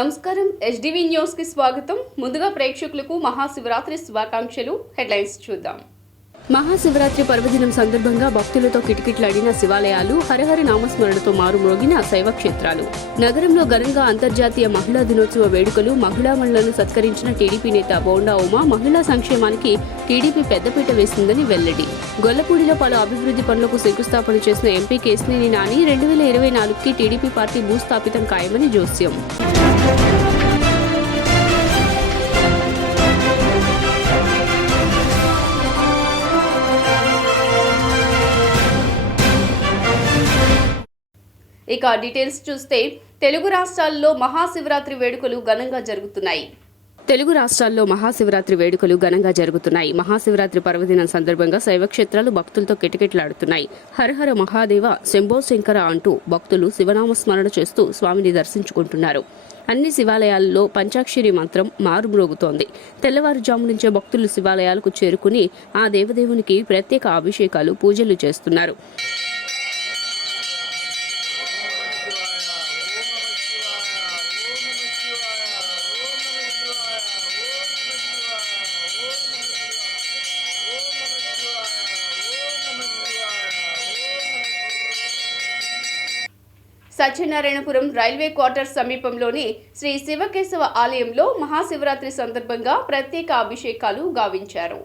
నమస్కారం SDV news కి స్వాగతం. ముందుగా ప్రేక్షకులకు మహాశివరాత్రి శుభాకాంక్షలు. హెడ్లైన్స్ చూద్దాం. మహాశివరాత్రి పర్వదినం సందర్భంగా భక్తులతో కిటకిటలాడిన శివాలయాలు, హరహరి నామస్మరణతో మారుమ్రోగిన శైవ క్షేత్రాలు. నగరంలో ఘనంగా అంతర్జాతీయ మహిళా దినోత్సవ వేడుకలు. మహిళా మణులను సత్కరించిన టీడీపీ నేత బోండా ఉమా మహిళా సంక్షేమానికి టీడీపీ పెద్దపీట వేసిందని వెల్లడి. గొల్లపూడిలో పలు అభివృద్ధి పనులకు శంకుస్థాపన చేసిన ఎంపీ కేశినేని నాని 2024కి టీడీపీ పార్టీ భూస్థాపితం ఖాయమని జోస్యం. ఇక డీటెయిల్స్ చూస్తే తెలుగు రాష్ట్రాల్లో మహాశివరాత్రి వేడుకలు ఘనంగా జరుగుతున్నాయి. మహాశివరాత్రి పర్వదినం సందర్భంగా శైవక్షేత్రాలు భక్తులతో కిటకిటలాడుతున్నాయి. హరహర మహాదేవ, శంభో శంకర అంటూ భక్తులు శివనామస్మరణ చేస్తూ స్వామిని దర్శించుకుంటున్నారు. అన్ని శివాలయాల్లో పంచాక్షరి మంత్రం మారుమ్రోగుతోంది. తెల్లవారుజాము నుంచే భక్తులు శివాలయాలకు చేరుకుని ఆ దేవదేవునికి ప్రత్యేక అభిషేకాలు, పూజలు చేస్తున్నారు. సత్యనారాయణపురం రైల్వే క్వార్టర్స్ సమీపంలోని శ్రీ శివకేశవ ఆలయంలో మహాశివరాత్రి సందర్భంగా ప్రత్యేక అభిషేకాలు గావించారు.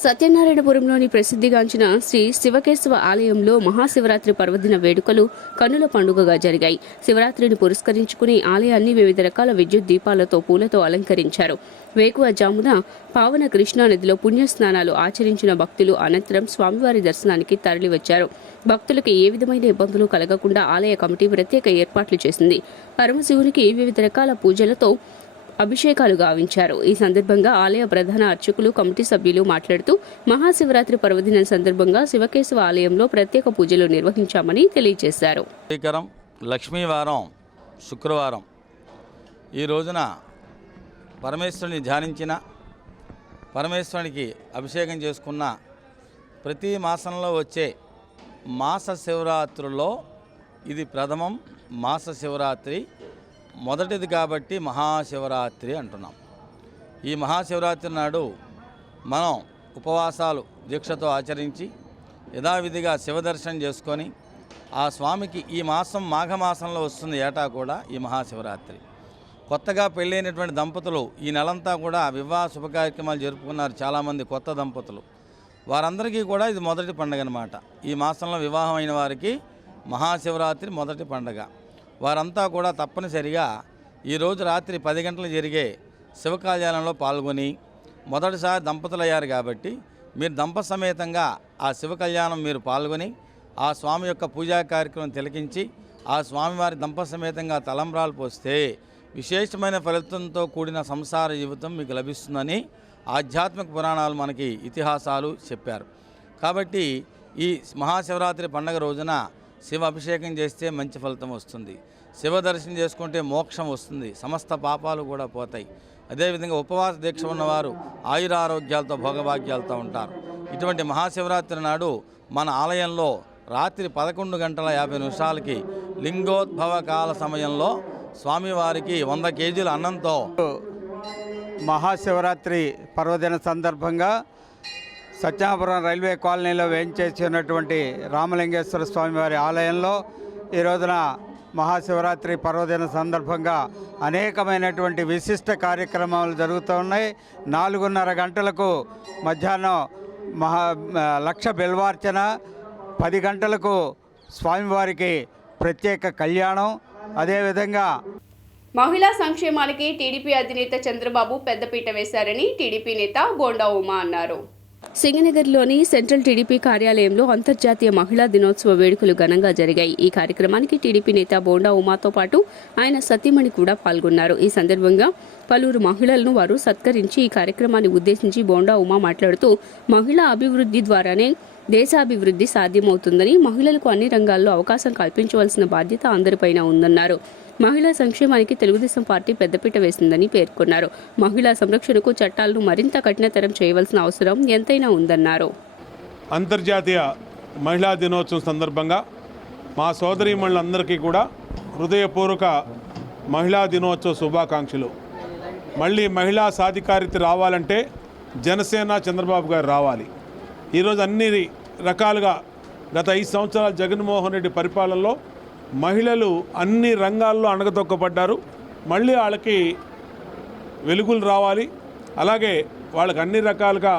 సత్యనారాయణపురంలోని ప్రసిద్ధిగాంచిన శ్రీ శివకేశవ ఆలయంలో మహాశివరాత్రి పర్వదిన వేడుకలు కన్నుల పండుగగా జరిగాయి. శివరాత్రిని పురస్కరించుకుని ఆలయాన్ని వివిధ రకాల విద్యుత్ దీపాలతో, పూలతో అలంకరించారు. వేకువజామున పావన కృష్ణా నదిలో పుణ్యస్నానాలు ఆచరించిన భక్తులు అనంతరం స్వామివారి దర్శనానికి తరలివచ్చారు. భక్తులకు ఏ విధమైన ఇబ్బందులు కలగకుండా ఆలయ కమిటీ ప్రత్యేక ఏర్పాట్లు చేసింది. పరమశివునికి వివిధ రకాల పూజలతో అభిషేకాలు గావించారు. ఈ సందర్భంగా ఆలయ ప్రధాన అర్చకులు, కమిటీ సభ్యులు మాట్లాడుతూ మహాశివరాత్రి పర్వదినం సందర్భంగా శివకేశవ ఆలయంలో ప్రత్యేక పూజలు నిర్వహించామని తెలియజేశారు. లక్ష్మీవారం శుక్రవారం ఈ రోజున పరమేశ్వరుని ధ్యానించిన, పరమేశ్వరునికి అభిషేకం చేసుకున్న ప్రతి మాసంలో వచ్చే మాస శివరాత్రుల్లో ఇది ప్రథమం మాస శివరాత్రి, మొదటిది కాబట్టి మహాశివరాత్రి అంటున్నాం. ఈ మహాశివరాత్రి నాడు మనం ఉపవాసాలు దీక్షతో ఆచరించి యథావిధిగా శివదర్శనం చేసుకొని ఆ స్వామికి ఈ మాసం మాఘమాసంలో వస్తుంది ఏటా కూడా ఈ మహాశివరాత్రి. కొత్తగా పెళ్ళైనటువంటి దంపతులు ఈ నెలంతా కూడా వివాహ శుభకార్యక్రమాలు జరుపుకున్నారు. చాలామంది కొత్త దంపతులు, వారందరికీ కూడా ఇది మొదటి పండుగ అన్నమాట. ఈ మాసంలో వివాహం అయిన వారికి మహాశివరాత్రి మొదటి పండుగ. వారంతా కూడా తప్పనిసరిగా ఈరోజు రాత్రి 10 గంటలు జరిగే శివ కళ్యాణంలో పాల్గొని, మొదటిసారి దంపతులయ్యారు కాబట్టి మీరు దంప సమేతంగా ఆ శివ కళ్యాణం మీరు పాల్గొని ఆ స్వామి యొక్క పూజా కార్యక్రమం తిలకించి ఆ స్వామివారి దంప సమేతంగా తలంబ్రాలు పోస్తే విశేషమైన ఫలితంతో కూడిన సంసార జీవితం మీకు లభిస్తుందని ఆధ్యాత్మిక పురాణాలు మనకి ఇతిహాసాలు చెప్పారు. కాబట్టి ఈ మహాశివరాత్రి పండుగ రోజున శివ అభిషేకం చేస్తే మంచి ఫలితం వస్తుంది. శివ దర్శనం చేసుకుంటే మోక్షం వస్తుంది, సమస్త పాపాలు కూడా పోతాయి. అదేవిధంగా ఉపవాస దీక్ష ఉన్నవారు ఆయురారోగ్యాలతో, భోగభాగ్యాలతో ఉంటారు. ఇటువంటి మహాశివరాత్రి నాడు మన ఆలయంలో రాత్రి 11 గంటల 50 నిమిషాలకి లింగోద్భవ కాల సమయంలో స్వామివారికి 100 కేజీల అన్నంతో మహాశివరాత్రి పర్వదిన సందర్భంగా సత్యనారాయణపురం రైల్వే కాలనీలో వేయించేసినటువంటి రామలింగేశ్వర స్వామివారి ఆలయంలో ఈ రోజున మహాశివరాత్రి పర్వదిన సందర్భంగా అనేకమైనటువంటి విశిష్ట కార్యక్రమాలు జరుగుతూ ఉన్నాయి. 4:30 గంటలకు మధ్యాహ్నం లక్ష బిల్వార్చన, 10 గంటలకు స్వామివారికి ప్రత్యేక కళ్యాణం. అదేవిధంగా మహిళా సంక్షేమానికి టీడీపీ అధినేత చంద్రబాబు పెద్దపీట వేశారని టీడీపీ నేత బోండా ఉమా అన్నారు. సింగనగర్లోని సెంట్రల్ టీడీపీ కార్యాలయంలో అంతర్జాతీయ మహిళా దినోత్సవ వేడుకలు ఘనంగా జరిగాయి. ఈ కార్యక్రమానికి టీడీపీ నేత బోండా ఉమాతో పాటు ఆయన సతీమణి కూడా పాల్గొన్నారు. ఈ సందర్భంగా పలువురు మహిళలను వారు సత్కరించి ఈ కార్యక్రమాన్ని ఉద్దేశించి బోండా ఉమా మాట్లాడుతూ మహిళా అభివృద్ధి ద్వారానే దేశాభివృద్ధి సాధ్యమవుతుందని, మహిళలకు అన్ని రంగాల్లో అవకాశం కల్పించవలసిన బాధ్యత అందరిపైన ఉందన్నారు. మహిళా సంక్షేమానికి తెలుగుదేశం పార్టీ పెద్దపీట వేసిందని పేర్కొన్నారు. మహిళా సంరక్షణకు చట్టాలను మరింత కఠినతరం చేయవలసిన అవసరం ఎంతైనా ఉందన్నారు. అంతర్జాతీయ మహిళా దినోత్సవం సందర్భంగా మా సోదరీమణులందరికీ కూడా హృదయపూర్వక మహిళా దినోత్సవ శుభాకాంక్షలు. మళ్ళీ మహిళా సాధికారిత రావాలంటే జనసేన చంద్రబాబు గారు రావాలి. ఈరోజు అన్ని రకాలుగా గత 5 సంవత్సరాలు జగన్మోహన్ రెడ్డి పరిపాలనలో మహిళలు అన్ని రంగాల్లో అణగదొక్కబడ్డారు. మళ్ళీ వాళ్ళకి వెలుగులు రావాలి. అలాగే వాళ్ళకి అన్ని రకాలుగా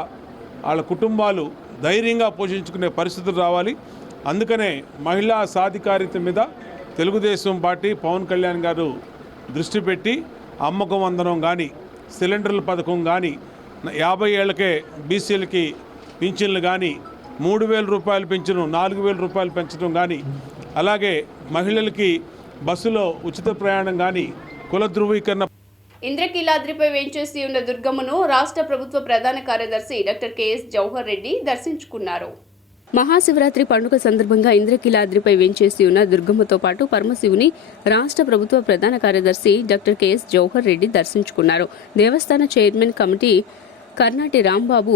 వాళ్ళ కుటుంబాలు ధైర్యంగా పోషించుకునే పరిస్థితులు రావాలి. అందుకనే మహిళా సాధికారిత మీద తెలుగుదేశం పార్టీ పవన్ కళ్యాణ్ గారు దృష్టి పెట్టి అమ్మకం వందనం కానీ, సిలిండర్ల పథకం కానీ, 50 ఏళ్లకే బీసీలకి పింఛన్లు కానీ, 3,000 రూపాయలు పింఛను 4,000 రూపాయలు పెంచడం కానీ, అలాగే మహిళలకి బస్సులో ఉచిత ప్రయాణం కానీ, కుల ధృవీకరణ. ఇంద్రకీలాద్రిపై వేంచేసి ఉన్న దుర్గమ్మను రాష్ట్ర ప్రభుత్వ ప్రధాన కార్యదర్శి డాక్టర్ కెఎస్ జవహర్ రెడ్డి దర్శించుకున్నారు. మహాశివరాత్రి పండుగ సందర్భంగా ఇంద్రకీలాద్రిపై వేంచేసి ఉన్న దుర్గమ్మతో పాటు పరమశివుని రాష్ట్ర ప్రభుత్వ ప్రధాన కార్యదర్శి డాక్టర్ కెఎస్ జవహర్ రెడ్డి దర్శించుకున్నారు. దేవస్థాన చైర్మన్ కమిటీ కర్నాటి రాంబాబు,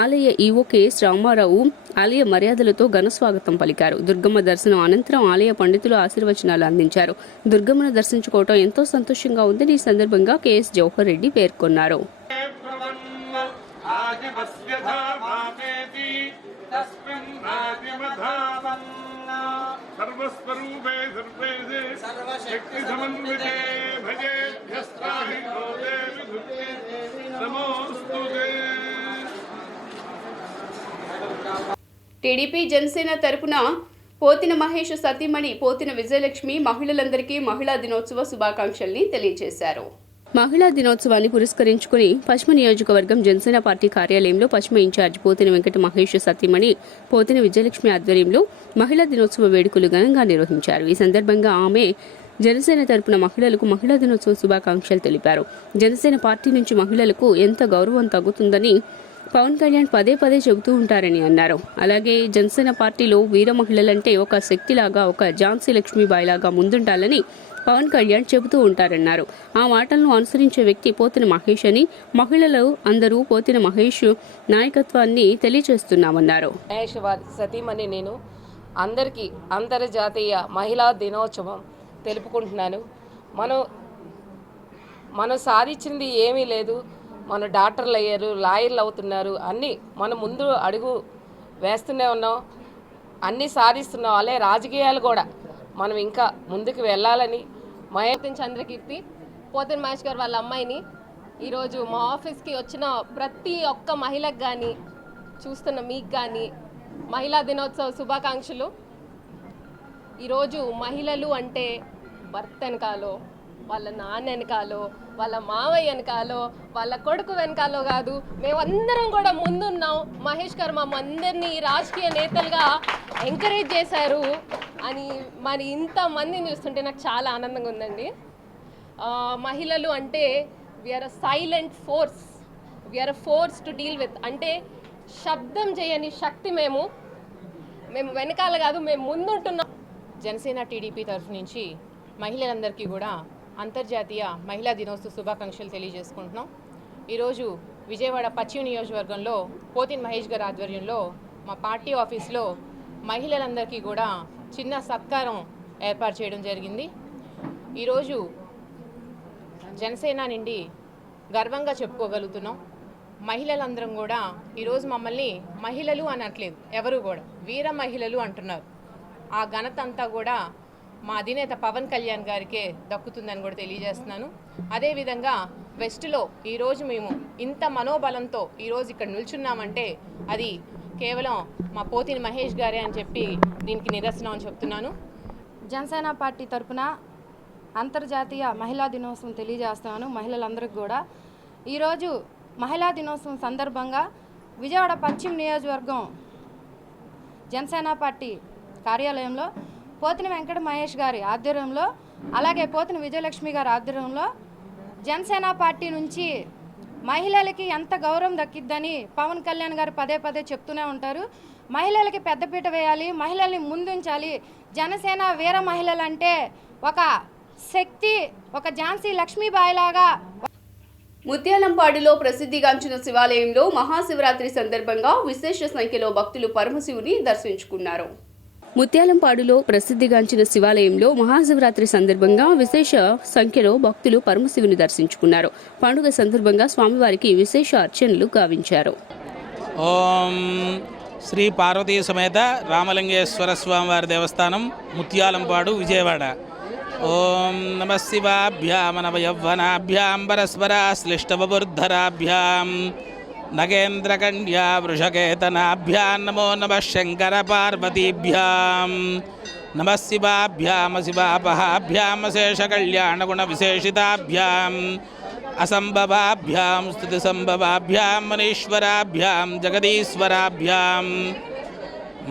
ఆలయ ఈవో కెఎస్ రామారావు ఆలయ మర్యాదలతో ఘనస్వాగతం పలికారు. దుర్గమ్మ దర్శనం అనంతరం ఆలయ పండితులు ఆశీర్వచనాలు అందించారు. దుర్గమ్మను దర్శించుకోవడం ఎంతో సంతోషంగా ఉందని ఈ సందర్భంగా కెఎస్ జవహర్ రెడ్డి పేర్కొన్నారు. టీడీపీ జనసేన తరపున పోతిన మహేష్ సతీమణి పోతిన విజయలక్ష్మి మహిళలందరికీ మహిళా దినోత్సవ శుభాకాంక్షల్ని తెలియజేశారు. మహిళా దినోత్సవాన్ని పురస్కరించుకుని పశ్చిమ నియోజకవర్గం జనసేన పార్టీ కార్యాలయంలో పశ్చిమ ఇన్ఛార్జ్ పోతిన వెంకట మహేష్ సతీమణి పోతిన విజయలక్ష్మి ఆధ్వర్యంలో మహిళా దినోత్సవ వేడుకలు ఘనంగా నిర్వహించారు. ఈ సందర్భంగా ఆమె జనసేన తరపున మహిళలకు మహిళా దినోత్సవ శుభాకాంక్షలు తెలిపారు. జనసేన పార్టీ నుంచి మహిళలకు ఎంత గౌరవం తగ్గుతుందని పవన్ కళ్యాణ్ పదే పదే చెబుతూ ఉంటారని అన్నారు. అలాగే జనసేన పార్టీలో వీర మహిళలంటే ఒక శక్తిలాగా, ఒక ఝాన్సీ లక్ష్మీబాయిలాగా ముందుండాలని పవన్ కళ్యాణ్ చెబుతూ ఉంటారన్నారు. ఆ మాటలను అనుసరించే వ్యక్తి పోతిన మహేష్ అని, మహిళలు అందరూ పోతిన మహేష్ నాయకత్వాన్ని తెలియజేస్తున్నామన్నారు. మహేష్ సతీమణి నేను అందరికీ అంతర్జాతీయ మహిళా దినోత్సవం తెలుపుకుంటున్నాను. మనం సాధించింది ఏమీ లేదు. మన డాక్టర్లు అయ్యారు, లాయర్లు అవుతున్నారు, అన్నీ మనం ముందు అడుగు వేస్తూనే ఉన్నాం, అన్నీ సాధిస్తున్నాం. అలాగే రాజకీయాలు కూడా మనం ఇంకా ముందుకు వెళ్ళాలని చంద్రకీర్తి పోతిన మహేష్ గారు వాళ్ళ అమ్మాయిని ఈరోజు మా ఆఫీస్కి వచ్చిన ప్రతి ఒక్క మహిళకు కానీ, చూస్తున్న మీకు కానీ మహిళా దినోత్సవ శుభాకాంక్షలు. ఈరోజు మహిళలు అంటే భర్త వెనకాలో, వాళ్ళ నాన్న వెనకాలో, వాళ్ళ మావయ్య వెనకాలో, వాళ్ళ కొడుకు వెనకాలో కాదు, మేమందరం కూడా ముందున్నాం. మహేష్ గారు మా అందరినీ రాజకీయ నేతలుగా ఎంకరేజ్ చేశారు అని మరి ఇంతమందిని చూస్తుంటే నాకు చాలా ఆనందంగా ఉందండి. మహిళలు అంటే we are a silent force, we are a force to deal with. అంటే శబ్దం చేయని శక్తి మేము వెనకాల కాదు, మేము ముందుంటున్నాం. జనసేన టీడీపీ తరఫు నుంచి మహిళలందరికీ కూడా అంతర్జాతీయ మహిళా దినోత్సవ శుభాకాంక్షలు తెలియజేసుకుంటున్నాం. ఈరోజు విజయవాడ పశ్చిమ నియోజకవర్గంలో పోతిన మహేష్ గారి ఆధ్వర్యంలో మా పార్టీ ఆఫీస్లో మహిళలందరికీ కూడా చిన్న సత్కారం ఏర్పాటు చేయడం జరిగింది. ఈరోజు జనసేన నుండి గర్వంగా చెప్పుకోగలుగుతున్నాం. మహిళలందరం కూడా ఈరోజు మమ్మల్ని మహిళలు అనట్లేదు, ఎవరు కూడా వీర మహిళలు అంటున్నారు. ఆ ఘనత అంతా కూడా మా అధినేత పవన్ కళ్యాణ్ గారికే దక్కుతుందని కూడా తెలియజేస్తున్నాను. అదేవిధంగా వెస్ట్లో ఈరోజు మేము ఇంత మనోబలంతో ఈరోజు ఇక్కడ నిల్చున్నామంటే అది కేవలం మా పోతిన మహేష్ గారే అని చెప్పి దీనికి నిదర్శనం అని చెప్తున్నాను. జనసేన పార్టీ తరఫున అంతర్జాతీయ మహిళా దినోత్సవం తెలియజేస్తున్నాను మహిళలందరికీ కూడా. ఈరోజు మహిళా దినోత్సవం సందర్భంగా విజయవాడ పశ్చిమ నియోజకవర్గం జనసేన పార్టీ కార్యాలయంలో పోతిన వెంకట మహేష్ గారి ఆధ్వర్యంలో, అలాగే పోతిన విజయలక్ష్మి గారి ఆధ్వర్యంలో జనసేన పార్టీ నుంచి మహిళలకి ఎంత గౌరవం దక్కిద్దని పవన్ కళ్యాణ్ గారు పదే పదే చెప్తూనే ఉంటారు. మహిళలకి పెద్దపీట వేయాలి, మహిళల్ని ముందుంచాలి. జనసేన వీర మహిళలంటే ఒక శక్తి, ఒక ఝాన్సీ లక్ష్మీబాయిలాగా. ముత్యాలంపాడులో ప్రసిద్ధిగాంచిన శివాలయంలో మహాశివరాత్రి సందర్భంగా విశేష సంఖ్యలో భక్తులు పరమశివుని దర్శించుకున్నారు. ముత్యాలంపాడులో ప్రసిద్ధిగాంచిన శివాలయంలో మహాశివరాత్రి సందర్భంగా విశేష సంఖ్యలో భక్తులు పరమశివుని దర్శించుకున్నారు. పండుగ సందర్భంగా స్వామివారికి విశేష అర్చనలు గావించారు. ఓం శ్రీ పార్వతీ సమేత రామలింగేశ్వర స్వామివారి దేవస్థానం, ముత్యాలంపాడు, విజయవాడ. ఓం నమ శివాభ్యాం నవయవ్వనాభ్యాం పరస్పరాశ్లిష్టవబుర్ధరాభ్యాం నగేంద్రకన్యా వృషకేతనాభ్యాం నమో నమః శంకర పార్వతీభ్యాం నమ శివాభ్యాం శివాపహాభ్యాం శేషకళ్యాణగుణ విశేషితాభ్యాం అసంభవాభ్యాం స్తుతిసంభవాభ్యాం మనీశ్వరాభ్యాం జగదీశ్వరాభ్యాం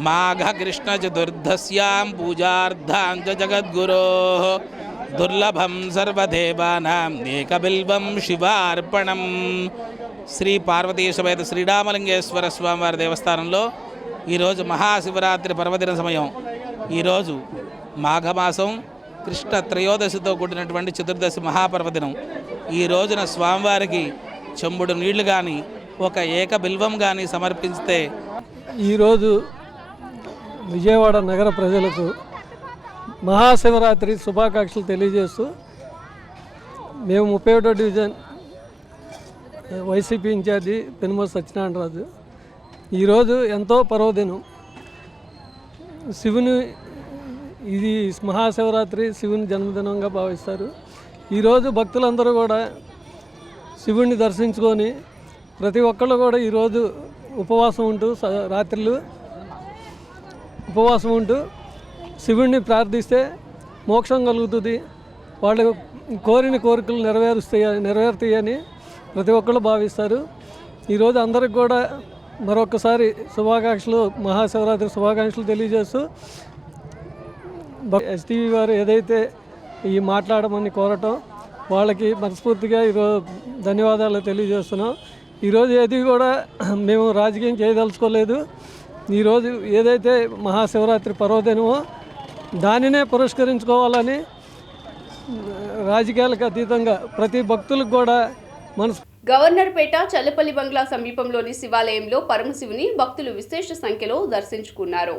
మాఘకృష్ణచతుర్దశ్యాం పూజార్థాం చ జగద్గురోః దుర్లభం సర్వదేవానాం ఏకబిల్వం శివార్పణం. శ్రీ పార్వతీ సమేత శ్రీరామలింగేశ్వర స్వామివారి దేవస్థానంలో ఈరోజు మహాశివరాత్రి పర్వదిన సమయం. ఈరోజు మాఘమాసం కృష్ణ త్రయోదశితో కూడినటువంటి చతుర్దశి మహాపర్వదినం. ఈ రోజున స్వామివారికి చెంబుడు నీళ్లు కానీ ఒక ఏక బిల్వం కానీ సమర్పిస్తే ఈరోజు విజయవాడ నగర ప్రజలకు మహాశివరాత్రి శుభాకాంక్షలు తెలియజేస్తూ మేము 31వ division YCP incharge Penumuri Satyanarayanaraju. ఈరోజు ఎంతో పర్వదినం. శివుని ఇది మహాశివరాత్రి శివుని జన్మదినంగా భావిస్తారు. ఈరోజు భక్తులందరూ కూడా శివుణ్ణి దర్శించుకొని ప్రతి ఒక్కళ్ళు కూడా ఈరోజు ఉపవాసం ఉంటూ రాత్రులు ఉపవాసం ఉంటూ శివుణ్ణి ప్రార్థిస్తే మోక్షం కలుగుతుంది, వాళ్ళు కోరిన కోరికలు నెరవేరుతాయని ప్రతి ఒక్కళ్ళు భావిస్తారు. ఈరోజు అందరికి కూడా మరొకసారి శుభాకాంక్షలు, మహాశివరాత్రి శుభాకాంక్షలు తెలియజేస్తూ ఎస్టీవీ వారు ఏదైతే ఈ మాట్లాడమని కోరటం వాళ్ళకి మనస్ఫూర్తిగా ఈరోజు ధన్యవాదాలు తెలియజేస్తున్నాం. ఈరోజు ఏది కూడా మేము రాజకీయం చేయదలుచుకోలేదు. ఈరోజు ఏదైతే మహాశివరాత్రి పర్వదినమో దానినే పురస్కరించుకోవాలని రాజకీయాలకు అతీతంగా ప్రతి భక్తులకు కూడా గవర్నర్పేట చల్లపల్లి బంగ్లా సమీపంలోని శివాలయంలో పరమశివుని భక్తులు విశేష సంఖ్యలో దర్శించుకున్నారు.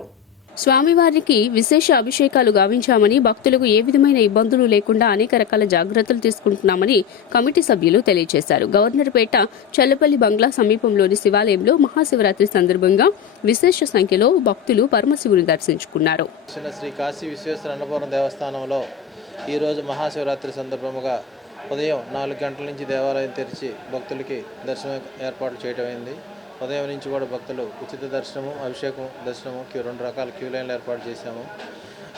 స్వామివారికి విశేష అభిషేకాలు గావించామని, భక్తులకు ఏ విధమైన ఇబ్బందులు లేకుండా అనేక రకాల జాగ్రత్తలు తీసుకుంటున్నామని కమిటీ సభ్యులు తెలియజేశారు. గవర్నర్పేట చల్లపల్లి బంగ్లా సమీపంలోని శివాలయంలో మహాశివరాత్రి సందర్భంగా విశేష సంఖ్యలో భక్తులు పరమశివుని దర్శించుకున్నారు. శ్రీ కాశీ విశ్వేశ్వర అన్నపూర్ణ దేవస్థానంలో ఈరోజు మహాశివరాత్రి సందర్భంగా ఉదయం 4 గంటల నుంచి దేవాలయం తెరిచి భక్తులకి దర్శనం ఏర్పాట్లు చేయడం అయింది. ఉదయం నుంచి కూడా భక్తులు ఉచిత దర్శనము, అభిషేకం దర్శనము 2 రకాల క్యూ లైన్లు ఏర్పాటు చేశాము.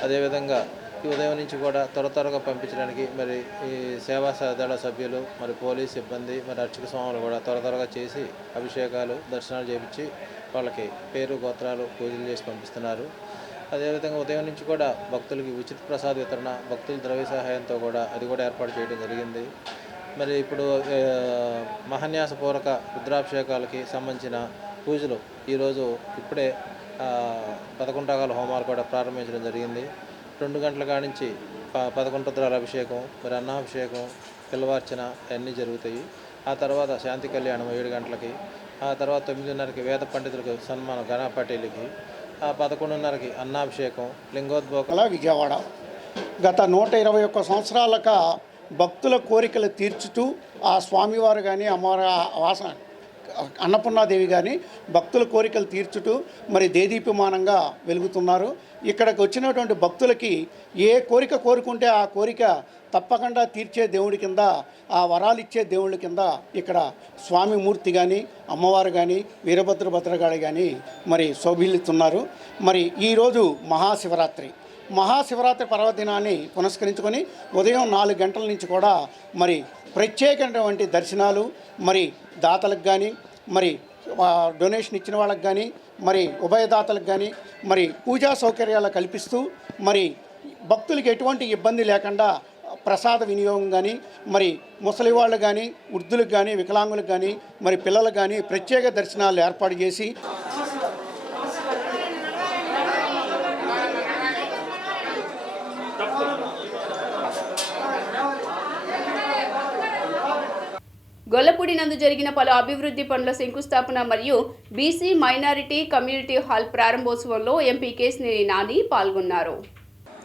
అదేవిధంగా ఈ ఉదయం నుంచి కూడా త్వరగా పంపించడానికి మరి ఈ సేవా దళ సభ్యులు, మరి పోలీస్ సిబ్బంది, మరి అర్చక స్వాములు కూడా త్వరగా చేసి అభిషేకాలు, దర్శనాలు చేయించి వాళ్ళకి పేరు, గోత్రాలు, పూజలు చేసి పంపిస్తున్నారు. అదేవిధంగా ఉదయం నుంచి కూడా భక్తులకి ఉచిత ప్రసాద వితరణ, భక్తుల ద్రవ్య సహాయంతో కూడా అది కూడా ఏర్పాటు చేయడం జరిగింది. మరి ఇప్పుడు మహాన్యాసపూర్వక రుద్రాభిషేకాలకి సంబంధించిన పూజలు ఈరోజు ఇప్పుడే 11 రకాల హోమాలు కూడా ప్రారంభించడం జరిగింది. 2 గంటల కాడి నుంచి 11 రుద్రాల అభిషేకం, మరి అన్నాభిషేకం, పిల్లవార్చన అన్నీ జరుగుతాయి. ఆ తర్వాత శాంతి కళ్యాణం 7 గంటలకి, ఆ తర్వాత 9:30కి వేద పండితులకు సన్మానం గణపాటీలకి, ఆ 11:30కి అన్నాభిషేకం, లింగోద్భోగ. విజయవాడ గత 121 సంవత్సరాలుగా భక్తుల కోరికలు తీర్చుతూ ఆ స్వామివారు కానీ అమ్మవారి అన్నపూర్ణాదేవి కానీ భక్తుల కోరికలు తీర్చుతూ మరి దేదీప్యమానంగా వెలుగుతున్నారు. ఇక్కడికి వచ్చినటువంటి భక్తులకి ఏ కోరిక కోరుకుంటే ఆ కోరిక తప్పకుండా తీర్చే దేవుడి కింద, ఆ వరాలు ఇచ్చే దేవుడి కింద ఇక్కడ స్వామిమూర్తి కానీ, అమ్మవారు కానీ, వీరభద్రగాడు కానీ మరి శోభిల్లుతున్నారు. మరి ఈరోజు మహాశివరాత్రి పర్వదినాన్ని పురస్కరించుకొని ఉదయం 4 గంటల నుంచి కూడా మరి ప్రత్యేకమైనటువంటి దర్శనాలు, మరి దాతలకు కానీ, మరి డొనేషన్ ఇచ్చిన వాళ్ళకి కానీ, మరి ఉభయదాతలకు కానీ మరి పూజా సౌకర్యాలు కల్పిస్తూ మరి భక్తులకి ఎటువంటి ఇబ్బంది లేకుండా ప్రసాద వినియోగం కానీ, మరి ముసలి వాళ్ళు కానీ, వృద్ధులకు కానీ, వికలాంగులకు కానీ, మరి పిల్లలకు కానీ ప్రత్యేక దర్శనాలు ఏర్పాటు చేసి గొల్లపూడి నందు జరిగిన పలు అభివృద్ధి పనుల శంకుస్థాపన మరియు బీసీ మైనారిటీ కమ్యూనిటీ హాల్ ప్రారంభోత్సవంలో ఎంపీ కేశినేని నాని పాల్గొన్నారు.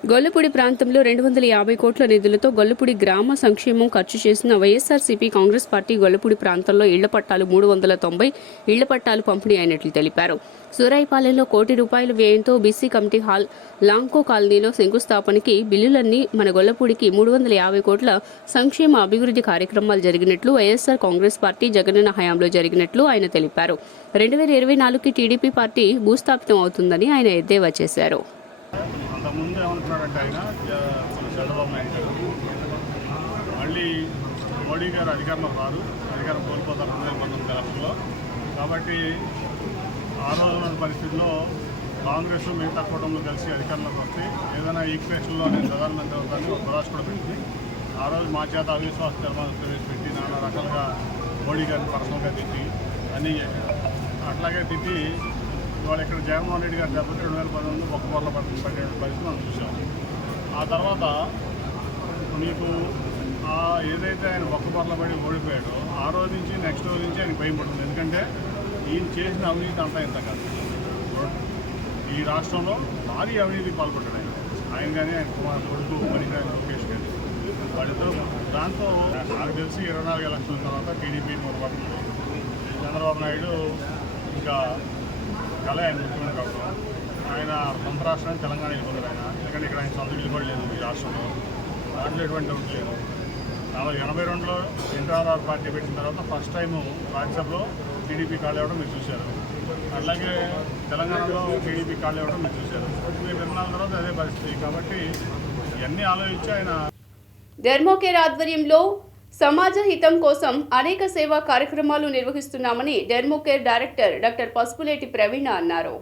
గొల్లపూడి ప్రాంతంలో 250 కోట్ల నిధులతో గొల్లపూడి గ్రామ సంక్షేమం ఖర్చు చేసిన వైఎస్ఆర్సీపీ కాంగ్రెస్ పార్టీ గొల్లపూడి ప్రాంతంలో ఇళ్ల పట్టాలు 390 ఇళ్ల పట్టాలు పంపిణీ అయినట్లు తెలిపారు. సూరాయిపాలెంలో ₹1 కోటి వ్యయంతో బీసీ కమిటీ హాల్, లాంకో కాలనీలో శంకుస్థాపనకి బిల్లులన్నీ మన గొల్లపూడికి 350 కోట్ల సంక్షేమ అభివృద్ధి కార్యక్రమాలు జరిగినట్లు వైఎస్ఆర్ కాంగ్రెస్ పార్టీ జగనన్న హయాంలో జరిగినట్లు ఆయన తెలిపారు. 2024కి టీడీపీ పార్టీ భూస్థాపితం అవుతుందని ఆయన ఎద్దేవా చేశారు. అంతకుముందు ఏమంటున్నాడంటే ఆయన చంద్రబాబు నాయుడు గారు మళ్ళీ మోడీ గారు అధికారంలో రారు, అధికారం కోల్పోతారు 2019 ఎలక్షన్లో. కాబట్టి ఆ రోజున పరిస్థితుల్లో కాంగ్రెస్ మిగతా కూటమిలో కలిసి అధికారంలోకి వస్తే ఏదైనా ఈక్వేషన్లో నేను ప్రధానమంత్రి అవుతాను ఒక రాష్ట్ర కూడా పెట్టింది. ఆ రోజు మా చేత అవిశ్వాస తీర్మానం ప్రవేశపెట్టి నానా రకాలుగా మోడీ గారిని పర్సనల్గా తిట్టి అన్నీ చేశారు. అట్లాగే తిట్టి ఇవాళ ఇక్కడ జగన్మోహన్ రెడ్డి గారు కాబట్టి 2019 ఒక్క పొరల పడే పరిస్థితి మనం చూసాం. ఆ తర్వాత మీకు ఏదైతే ఆయన ఒక్క పొరల పడి ఓడిపోయాడో ఆ రోజు నుంచి నెక్స్ట్ రోజు నుంచి ఆయన భయం పడుతుంది. ఎందుకంటే ఈయన చేసిన అవినీతి అంతా ఇంత కాదు. ఈ రాష్ట్రంలో భారీ అవినీతి పాల్పడ్డాడు ఆయన కానీ ఆయన కుమార్ కొడుకు మణిగారి లోకేష్ గారి వాళ్ళిద్దరూ. దాంతో నాకు తెలిసి 24 ఎలక్షన్ల తర్వాత టీడీపీ మూలపడుతుంది. చంద్రబాబు నాయుడు ఇంకా కళ ఆయన ముఖ్యమంత్రి కావడం, ఆయన సొంత రాష్ట్రాన్ని తెలంగాణ వెళ్ళిపోతారు ఆయన. ఎందుకంటే ఇక్కడ ఆయన సొంత ఇల్లు కూడా లేదు ఈ రాష్ట్రంలో, దాంట్లో ఎటువంటి డౌట్ లేదు. 1982లో ఎన్టీఆర్ పార్టీ పెట్టిన తర్వాత ఫస్ట్ టైము రాజ్యసభలో టీడీపీ కాళ్ళు ఇవ్వడం మీరు చూశారు. అలాగే తెలంగాణలో టీడీపీ కాళ్ళు ఇవ్వడం మీరు చూశారు. 2024 తర్వాత అదే పరిస్థితి. కాబట్టి ఇవన్నీ ఆలోచించి ఆయన డెర్మోకేర్ ఆధ్వర్యంలో సమాజ హితం కోసం అనేక సేవా కార్యక్రమాలు నిర్వహిస్తున్నామని Dermocare director doctor Pasupuleti Praveena అన్నారు.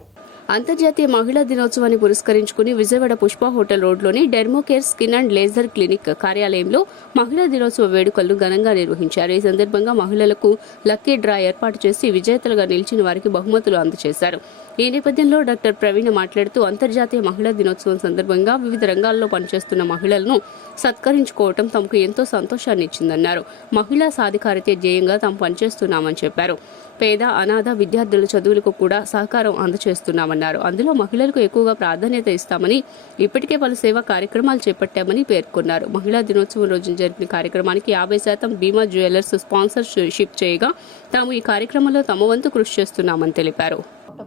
అంతర్జాతీయ మహిళా దినోత్సవాన్ని పురస్కరించుకుని విజయవాడ పుష్ప హోటల్ రోడ్లోని Dermocare skin and laser clinic కార్యాలయంలో మహిళా దినోత్సవ వేడుకలను ఘనంగా నిర్వహించారు. ఈ సందర్భంగా మహిళలకు లక్కీ డ్రా ఏర్పాటు చేసి విజేతలుగా నిలిచిన వారికి బహుమతులు అందజేశారు. ఈ నేపథ్యంలో డాక్టర్ ప్రవీణ మాట్లాడుతూ అంతర్జాతీయ మహిళా దినోత్సవం సందర్భంగా వివిధ రంగాల్లో పనిచేస్తున్న మహిళలను సత్కరించుకోవడం తమకు ఎంతో సంతోషాన్ని ఇచ్చిందన్నారు. మహిళా సాధికారతే ధ్యేయంగా తాము పనిచేస్తున్నామని చెప్పారు. పేద అనాథ విద్యార్థుల చదువులకు కూడా సహకారం అందజేస్తున్నామన్నారు. అందులో మహిళలకు ఎక్కువగా ప్రాధాన్యత ఇస్తామని, ఇప్పటికే పలు సేవా కార్యక్రమాలు చేపట్టామని పేర్కొన్నారు. మహిళా దినోత్సవం రోజున జరిపిన కార్యక్రమానికి 50% భీమా జ్యువెలర్స్ స్పాన్సర్షిప్ చేయగా తాము ఈ కార్యక్రమంలో తమ వంతు కృషి చేస్తున్నామని తెలిపారు.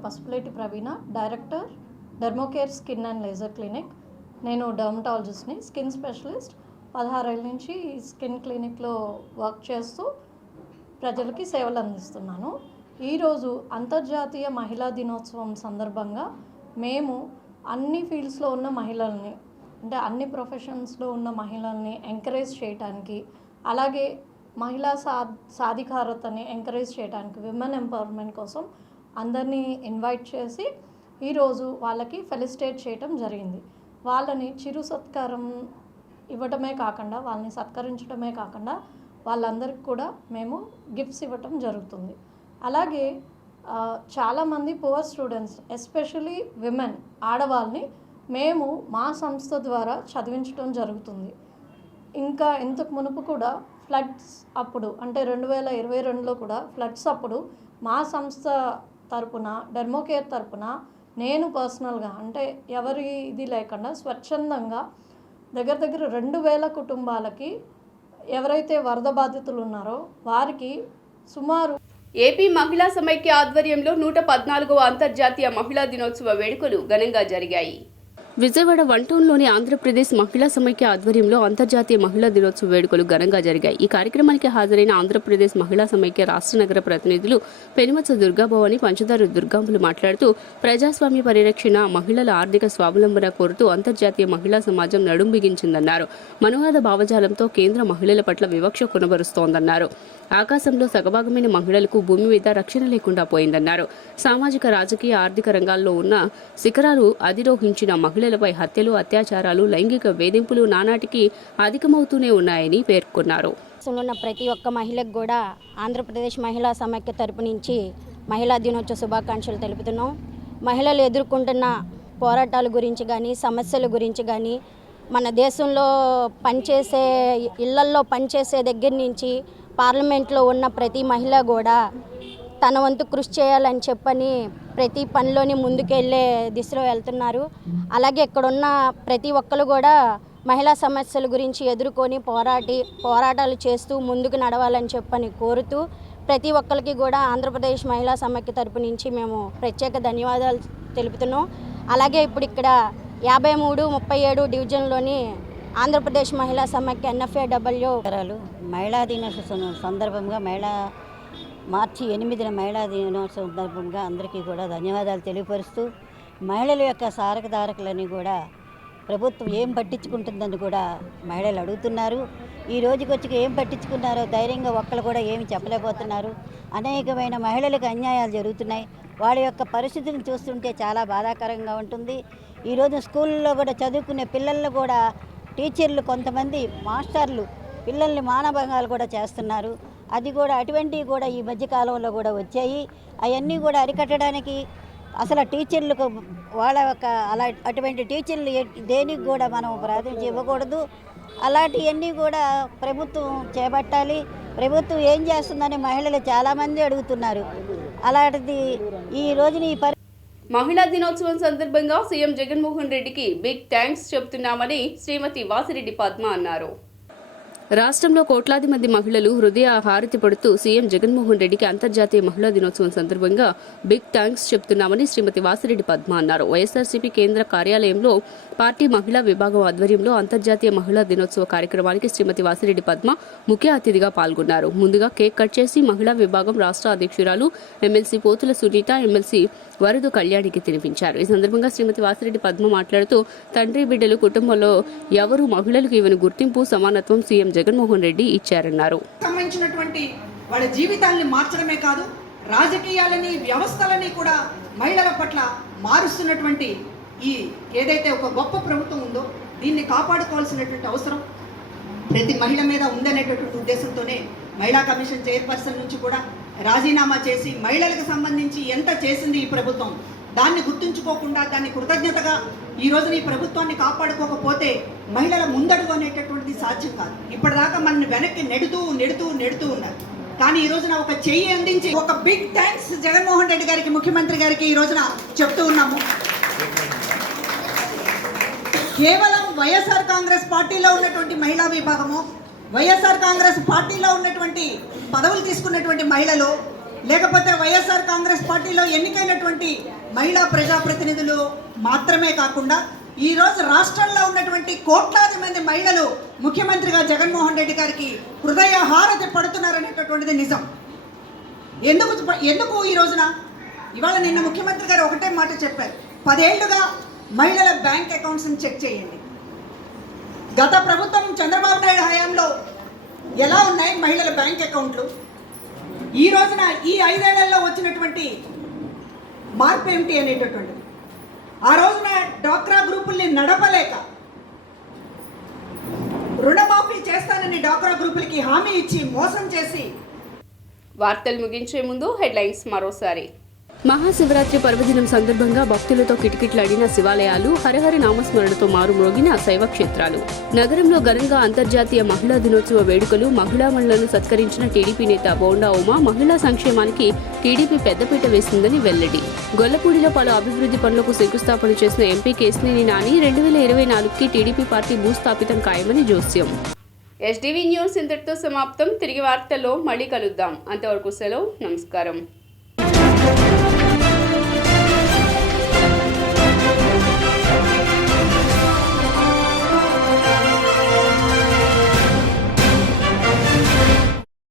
Pasupuleti Praveena, director Dermocare skin and laser clinic. నేను డర్మటాలజిస్ట్ని, స్కిన్ స్పెషలిస్ట్. 16 ఏళ్ళ నుంచి ఈ స్కిన్ క్లినిక్లో వర్క్ చేస్తూ ప్రజలకి సేవలు అందిస్తున్నాను. ఈరోజు అంతర్జాతీయ మహిళా దినోత్సవం సందర్భంగా మేము అన్ని ఫీల్డ్స్లో ఉన్న మహిళల్ని, అంటే అన్ని ప్రొఫెషన్స్లో ఉన్న మహిళల్ని ఎంకరేజ్ చేయడానికి, అలాగే మహిళా సాధికారతని ఎంకరేజ్ చేయడానికి, విమెన్ ఎంపవర్మెంట్ కోసం అందరినీ ఇన్వైట్ చేసి ఈరోజు వాళ్ళకి ఫెలిసిటేట్ చేయటం జరిగింది. వాళ్ళని చిరు సత్కారం ఇవ్వటమే కాకుండా, వాళ్ళని సత్కరించడమే కాకుండా వాళ్ళందరికీ కూడా మేము గిఫ్ట్స్ ఇవ్వటం జరుగుతుంది. అలాగే చాలామంది పువర్ స్టూడెంట్స్, ఎస్పెషలీ విమెన్, ఆడవాళ్ళని మేము మా సంస్థ ద్వారా చదివించడం జరుగుతుంది. ఇంకా ఇంతకు మునుపు కూడా ఫ్లడ్స్ అప్పుడు, అంటే 2022లో కూడా ఫ్లడ్స్ అప్పుడు మా సంస్థ తరపున, డెర్మోకేర్ తరపున నేను పర్సనల్గా, అంటే ఎవరి ఇది లేకుండా స్వచ్ఛందంగా దగ్గర 2000 కుటుంబాలకి, ఎవరైతే వరద బాధితులు ఉన్నారో వారికి సుమారు ఏపీ మహిళా సమైక్య ఆధ్వర్యంలో 114వ అంతర్జాతీయ మహిళా దినోత్సవ వేడుకలు ఘనంగా జరిగాయి. విజయవాడ వన్ టౌన్లోని ఆంధ్రప్రదేశ్ మహిళా సమైక్య ఆధ్వర్యంలో అంతర్జాతీయ మహిళా దినోత్సవ వేడుకలు ఘనంగా జరిగాయి. ఈ కార్యక్రమానికి హాజరైన ఆంధ్రప్రదేశ్ మహిళా సమైక్య రాష్ట్ర నగర ప్రతినిధులు పెనుమత్స దుర్గాభవాని, పంచదారు దుర్గాంబులు మాట్లాడుతూ ప్రజాస్వామ్య పరిరక్షణ, మహిళల ఆర్థిక స్వావలంబన కోరుతూ అంతర్జాతీయ మహిళా సమాజం నడుం బిగించిందన్నారు. మనువాద భావజాలంతో కేంద్ర మహిళల పట్ల వివక్ష కొనబరుస్తోందన్నారు. ఆకాశంలో సగభాగమైన మహిళలకు భూమి మీద రక్షణ లేకుండా పోయిందన్నారు. సామాజిక, రాజకీయ, ఆర్థిక రంగాల్లో ఉన్న శిఖరాలు అధిరోహించిన మహిళలపై హత్యలు, అత్యాచారాలు, లైంగిక వేధింపులు నానాటికి అధికమవుతూనే ఉన్నాయని పేర్కొన్నారు. ఉన్న ప్రతి ఒక్క మహిళకు కూడా ఆంధ్రప్రదేశ్ మహిళా సమైక్య తరపు నుంచి మహిళా దినోత్సవ శుభాకాంక్షలు తెలుపుతున్నాం. మహిళలు ఎదుర్కొంటున్న పోరాటాల గురించి కానీ, సమస్యల గురించి కానీ, మన దేశంలో పనిచేసే ఇళ్లల్లో పనిచేసే దగ్గర నుంచి పార్లమెంట్లో ఉన్న ప్రతి మహిళ కూడా తన వంతు కృషి చేయాలని చెప్పని ప్రతి పనిలోని ముందుకెళ్ళే దిశలో వెళ్తున్నారు. అలాగే ఇక్కడున్న ప్రతి ఒక్కరు కూడా మహిళా సమస్యల గురించి ఎదుర్కొని పోరాటాలు చేస్తూ ముందుకు నడవాలని చెప్పని కోరుతూ ప్రతి ఒక్కరికి కూడా ఆంధ్రప్రదేశ్ మహిళా సమైక్య తరపు నుంచి మేము ప్రత్యేక ధన్యవాదాలు తెలుపుతున్నాం. అలాగే ఇప్పుడు ఇక్కడ 53, 37 డివిజన్లోని ఆంధ్రప్రదేశ్ మహిళా సమైక్య NFAW మహిళా దినోత్సవం సందర్భంగా మార్చి 8న మహిళా దినోత్సవం సందర్భంగా అందరికీ కూడా ధన్యవాదాలు తెలియపరుస్తూ మహిళల యొక్క సారకదారకులని కూడా ప్రభుత్వం ఏం పట్టించుకుంటుందని కూడా మహిళలు అడుగుతున్నారు. ఈ రోజుకొచ్చి ఏం పట్టించుకున్నారో ధైర్యంగా ఒక్కరు కూడా ఏమి చెప్పలేకపోతున్నారు. అనేకమైన మహిళలకు అన్యాయాలు జరుగుతున్నాయి. వాళ్ళ యొక్క పరిస్థితిని చూస్తుంటే చాలా బాధాకరంగా ఉంటుంది. ఈరోజు స్కూల్లో కూడా చదువుకునే పిల్లలు కూడా టీచర్లు కొంతమంది మాస్టర్లు పిల్లల్ని మానభంగాలు కూడా చేస్తున్నారు. అది కూడా అటువంటివి కూడా ఈ మధ్యకాలంలో కూడా వచ్చాయి. అవన్నీ కూడా అరికట్టడానికి అసలు టీచర్లకు వాళ్ళ యొక్క అటువంటి టీచర్లు దేనికి కూడా మనం ప్రాధాన్యత ఇవ్వకూడదు. అలాంటివన్నీ కూడా ప్రభుత్వం చేపట్టాలి. ప్రభుత్వం ఏం చేస్తుందని మహిళలు చాలామంది అడుగుతున్నారు. అలాంటిది ఈ రోజున మహిళా దినోత్సవం సందర్భంగా సీఎం జగన్మోహన్ రెడ్డికి బిగ్ థ్యాంక్స్ చెబుతున్నామని శ్రీమతి వాసిరెడ్డి పద్మ అన్నారు. రాష్ట్రంలో కోట్లాది మంది మహిళలు హృదయ హారతి పడుతూ సీఎం జగన్మోహన్ రెడ్డికి అంతర్జాతీయ మహిళా దినోత్సవం సందర్భంగా బిగ్ థ్యాంక్స్ చెప్తున్నామని శ్రీమతి వాసిరెడ్డి పద్మ అన్నారు. వైఎస్ఆర్సీపీ కేంద్ర కార్యాలయంలో పార్టీ మహిళా విభాగం ఆధ్వర్యంలో అంతర్జాతీయ మహిళా దినోత్సవ కార్యక్రమానికి శ్రీమతి వాసిరెడ్డి పద్మ ముఖ్య అతిథిగా పాల్గొన్నారు. ముందుగా కేక్ కట్ చేసి మహిళా విభాగం రాష్ట్ర అధ్యక్షురాలు ఎమ్మెల్సీ పోతుల సునీత, ఎమ్మెల్సీ వరదు కళ్యాణికి తినిపించారు. ఈ సందర్భంగా శ్రీమతి వాసిరెడ్డి పద్మ మాట్లాడుతూ తండ్రి బిడ్డలు కుటుంబంలో ఎవరు మహిళలకు ఇవ్వని గుర్తింపు సమానత్వం సీఎం జగన్మోహన్ రెడ్డి ఇచ్చారన్నారు. సంబంధించినటువంటి వాళ్ళ జీవితాన్ని మార్చడమే కాదు, రాజకీయాలని వ్యవస్థలని కూడా మహిళల పట్ల మారుస్తున్నటువంటి ఈ ఏదైతే ఒక గొప్ప ప్రభుత్వం ఉందో దీన్ని కాపాడుకోవాల్సినటువంటి అవసరం ప్రతి మహిళ మీద ఉందనేటటువంటి ఉద్దేశంతోనే మహిళా కమిషన్ చైర్పర్సన్ నుంచి కూడా రాజీనామా చేసి మహిళలకు సంబంధించి ఎంత చేసింది ఈ ప్రభుత్వం దాన్ని గుర్తుంచుకోకుండా దాన్ని కృతజ్ఞతగా ఈ రోజున ఈ ప్రభుత్వాన్ని కాపాడుకోకపోతే మహిళల ముందడుగు అనేటటువంటిది సాధ్యం కాదు. ఇప్పటిదాకా మనల్ని వెనక్కి నెడుతూ ఉన్నారు. కానీ ఈ రోజున ఒక చెయ్యి అందించి ఒక బిగ్ థ్యాంక్స్ జగన్మోహన్ రెడ్డి గారికి, ముఖ్యమంత్రి గారికి ఈ రోజున చెప్తూ ఉన్నాము. కేవలం వైఎస్ఆర్ కాంగ్రెస్ పార్టీలో ఉన్నటువంటి మహిళా విభాగము, వైఎస్ఆర్ కాంగ్రెస్ పార్టీలో ఉన్నటువంటి పదవులు తీసుకున్నటువంటి మహిళలు, లేకపోతే వైఎస్ఆర్ కాంగ్రెస్ పార్టీలో ఎన్నికైనటువంటి మహిళా ప్రజాప్రతినిధులు మాత్రమే కాకుండా ఈరోజు రాష్ట్రంలో ఉన్నటువంటి కోట్లాది మంది మహిళలు ముఖ్యమంత్రిగా జగన్మోహన్ రెడ్డి గారికి హృదయ హారతి పడుతున్నారనేటటువంటిది నిజం. ఎందుకు ఈ రోజున ఇవాళ నిన్న ముఖ్యమంత్రి గారు ఒకటే మాట చెప్పారు, 10 ఏళ్లుగా మహిళల బ్యాంక్ అకౌంట్స్ని చెక్ చేయండి. గత ప్రభుత్వం చంద్రబాబు నాయుడు హయాంలో ఎలా ఉన్నాయి మహిళల బ్యాంక్ అకౌంట్లు, ఈ రోజున ఈ 5 ఏళ్లలో వచ్చినటువంటి మార్పు ఏమిటి అనేటటువంటిది. ఆ రోజున డ్వాక్రా గ్రూపుల్ని నడపలేక రుణమాఫీ చేస్తానని డ్వాక్రా గ్రూపులకి హామీ ఇచ్చి మోసం చేసి. వార్తలు ముగించే ముందు హెడ్లైన్స్ మరోసారి. మహాశివరాత్రి పర్వదినం సందర్భంగా భక్తులతో కిటకిటలాడిన శివాలయాలు, హరిహరి నామస్మరణతో మారుమ్రోగిన శైవ క్షేత్రాలు. నగరంలో ఘనంగా అంతర్జాతీయ మహిళా దినోత్సవ వేడుకలు. మహిళా మహిళలను సత్కరించిన టీడీపీ నేత బోండా ఉమా, మహిళా సంక్షేమానికి టీడీపీ పెద్దపీట వేసిందని వెల్లడి. గొల్లపూడిలో పలు అభివృద్ధి పనులకు శంకుస్థాపన చేసిన ఎంపీ కేశినేని నాని 2024కి టీడీపీ పార్టీ భూస్థాపితం ఖాయమని జోస్యం. ఎస్డీవీ న్యూస్ ఇంతటితో సమాప్తం. తిరిగి వార్తల్లో మళ్ళీ కలుద్దాం. అంతవరకు సెలవు. నమస్కారం.